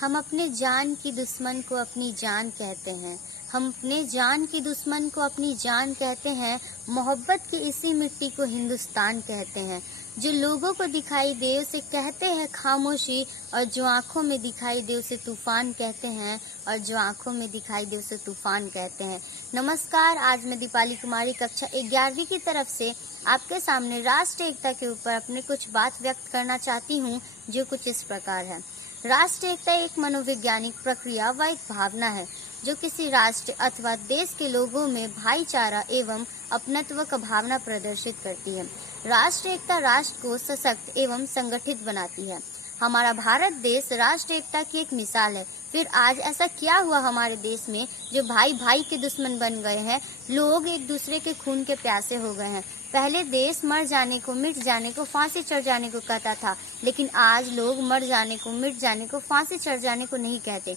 हम अपने जान की दुश्मन को अपनी जान कहते हैं। हम अपने जान की दुश्मन को अपनी जान कहते हैं। मोहब्बत की इसी मिट्टी को हिंदुस्तान कहते हैं। जो लोगों को दिखाई दे उसे कहते हैं खामोशी, और जो आंखों में दिखाई दे उसे तूफान कहते हैं। और जो आंखों में दिखाई दे उसे तूफान कहते हैं। नमस्कार, आज मैं दीपाली कुमारी कक्षा 11वीं की तरफ से आपके सामने राष्ट्रीय एकता के ऊपर अपने कुछ बात व्यक्त करना चाहती हूँ, जो कुछ इस प्रकार है। राष्ट्रीय एकता एक मनोवैज्ञानिक प्रक्रिया व एक भावना है जो किसी राष्ट्र अथवा देश के लोगों में भाईचारा एवं अपनत्व का भावना प्रदर्शित करती है। राष्ट्रीय एकता राष्ट्र को सशक्त एवं संगठित बनाती है। हमारा भारत देश राष्ट्रीय एकता की एक मिसाल है। फिर आज ऐसा क्या हुआ हमारे देश में जो भाई भाई के दुश्मन बन गए हैं? लोग एक दूसरे के खून के प्यासे हो गए हैं। पहले देश मर जाने को, मिट जाने को, फांसी चढ़ जाने को कहता था, लेकिन आज लोग मर जाने को, मिट जाने को, फांसी चढ़ जाने को नहीं कहते।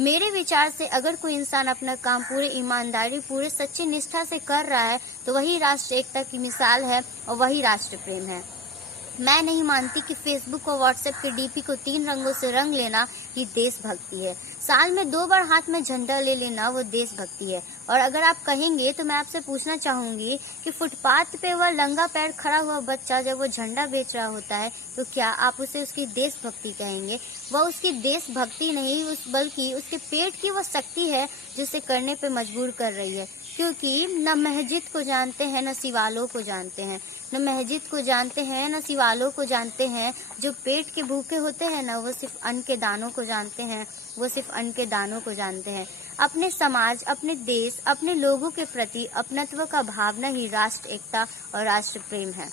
मेरे विचार से अगर कोई इंसान अपना काम पूरे ईमानदारी, पूरे सच्ची निष्ठा से कर रहा है तो वही राष्ट्रीय एकता की मिसाल है और वही राष्ट्र प्रेम है। मैं नहीं मानती कि फेसबुक और व्हाट्सएप के डीपी को 3 रंगों से रंग लेना ही देशभक्ति है। साल में 2 बार हाथ में झंडा ले लेना वो देशभक्ति है। और अगर आप कहेंगे तो मैं आपसे पूछना चाहूंगी कि फुटपाथ पे वह नंगा पैर खड़ा हुआ बच्चा जब वो झंडा बेच रहा होता है तो क्या आप उसे उसकी देशभक्ति कहेंगे? वह उसकी देशभक्ति नहीं, बल्कि उसके पेट की वह शक्ति है जो उसे करने पे मजबूर कर रही है। क्योंकि न मस्जिद को जानते हैं, न सिवालों को जानते हैं, न मस्जिद को जानते हैं, न सिवालों को जानते हैं। जो पेट के भूखे होते हैं ना, वो सिर्फ अन्न के दानों को जानते हैं, वो सिर्फ अन्न के दानों को जानते हैं। अपने समाज, अपने देश, अपने लोगों के प्रति अपनत्व का भावना ही राष्ट्र एकता और राष्ट्र प्रेम है।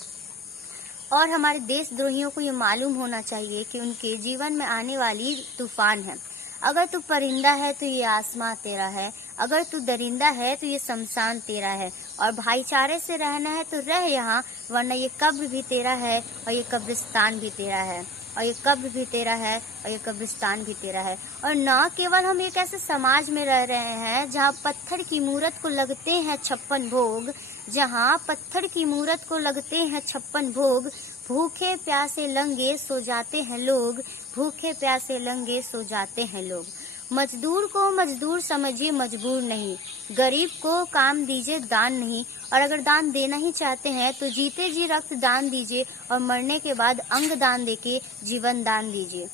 और हमारे देशद्रोहियों को ये मालूम होना चाहिए कि उनके जीवन में आने वाली तूफान है। अगर तू परिंदा है तो ये आसमां तेरा है, अगर तू दरिंदा है तो ये शमशान तेरा है। और भाईचारे से रहना है तो रह यहाँ, वरना ये कब्र भी तेरा है और ये कब्रिस्तान भी तेरा है, और ये कब्र भी तेरा है और ये कब्रिस्तान भी तेरा है। और न केवल हम एक ऐसे समाज में रह रहे हैं जहाँ पत्थर की मूरत को लगते हैं 56 भोग, जहाँ पत्थर की मूरत को लगते हैं 56 भोग। भूखे प्यासे लंगे सो जाते हैं लोग, भूखे प्यासे लंगे सो जाते हैं लोग। मजदूर को मजदूर समझिए, मजबूर नहीं। गरीब को काम दीजिए, दान नहीं। और अगर दान देना ही चाहते हैं तो जीते जी रक्त दान दीजिए और मरने के बाद अंग दान देके जीवन दान दीजिए।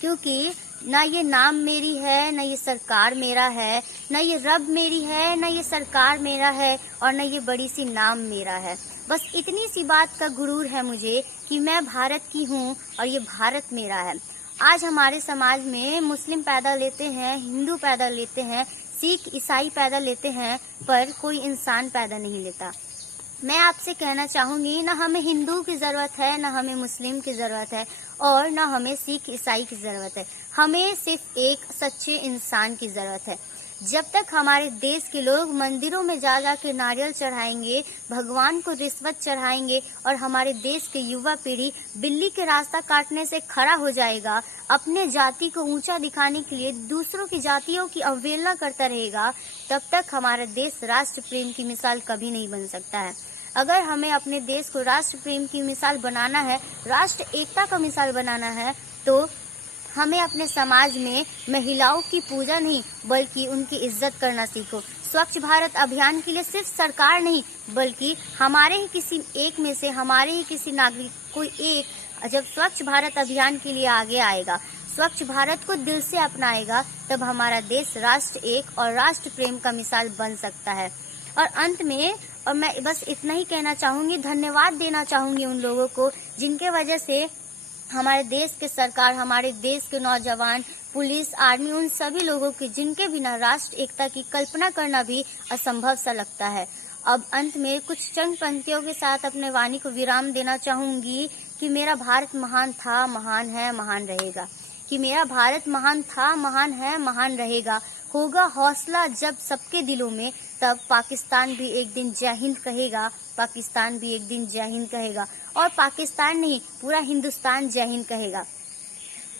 क्योंकि ना ये नाम मेरी है, ना ये सरकार मेरा है, ना ये रब मेरी है, ना ये सरकार मेरा है, और ना ये बड़ी सी नाम मेरा है। बस इतनी सी बात का गुरूर है मुझे कि मैं भारत की हूँ और ये भारत मेरा है। आज हमारे समाज में मुस्लिम पैदा लेते हैं, हिंदू पैदा लेते हैं, सिख ईसाई पैदा लेते हैं, पर कोई इंसान पैदा नहीं लेता। मैं आपसे कहना चाहूंगी, ना हमें हिंदू की जरूरत है, ना हमें मुस्लिम की जरूरत है, और ना हमें सिख ईसाई की जरूरत है। हमें सिर्फ एक सच्चे इंसान की जरूरत है। जब तक हमारे देश के लोग मंदिरों में जा जा के नारियल चढ़ाएंगे, भगवान को रिश्वत चढ़ाएंगे, और हमारे देश के युवा पीढ़ी बिल्ली के रास्ता काटने से खड़ा हो जाएगा, अपने जाति को ऊंचा दिखाने के लिए दूसरों की जातियों की अवहेलना करता रहेगा, तब तक हमारा देश राष्ट्र प्रेम की मिसाल कभी नहीं बन सकता है। अगर हमें अपने देश को राष्ट्र प्रेम की मिसाल बनाना है, राष्ट्र एकता का मिसाल बनाना है, तो हमें अपने समाज में महिलाओं की पूजा नहीं बल्कि उनकी इज्जत करना सीखो। स्वच्छ भारत अभियान के लिए सिर्फ सरकार नहीं बल्कि हमारे ही किसी एक में से, हमारे ही किसी नागरिक कोई एक जब स्वच्छ भारत अभियान के लिए आगे आएगा, स्वच्छ भारत को दिल से अपनाएगा, तब हमारा देश राष्ट्र एक और राष्ट्र प्रेम का मिसाल बन सकता है। और अंत में और मैं बस इतना ही कहना चाहूंगी, धन्यवाद देना चाहूंगी उन लोगों को जिनके वजह से हमारे देश के सरकार, हमारे देश के नौजवान, पुलिस, आर्मी, उन सभी लोगों की जिनके बिना राष्ट्र एकता की कल्पना करना भी असंभव सा लगता है। अब अंत में कुछ चंद पंक्तियों के साथ अपने वाणी को विराम देना चाहूंगी कि मेरा भारत महान था, महान है, महान रहेगा। कि मेरा भारत महान था, महान है, महान रहेगा। होगा हौसला जब सबके दिलों में, तब पाकिस्तान भी एक दिन जय हिंद कहेगा, पाकिस्तान भी एक दिन जय हिंद कहेगा। और पाकिस्तान नहीं, पूरा हिंदुस्तान जय हिंद कहेगा।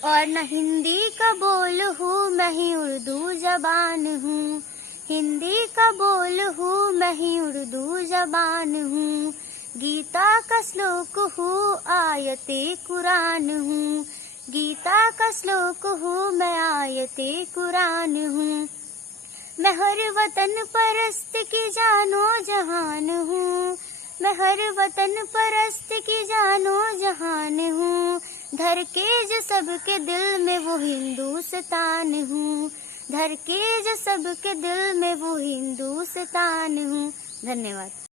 और न हिंदी का बोल हूँ, मैं ही उर्दू जबान हूँ, हिंदी का बोल हूँ, मैं ही उर्दू जबान हूँ। गीता का श्लोक हूँ, आयते कुरान हूँ, गीता का श्लोक हूँ, मैं आयते कुरान हूँ। मैं हर वतन परस्त की जानो जहान हूँ, मैं हर वतन परस्त की जानो जहान हूँ। धर के जो सबके दिल में वो हिंदुस्तान हूँ, धर के जो सबके दिल में वो हिंदुस्तान हूँ। धन्यवाद।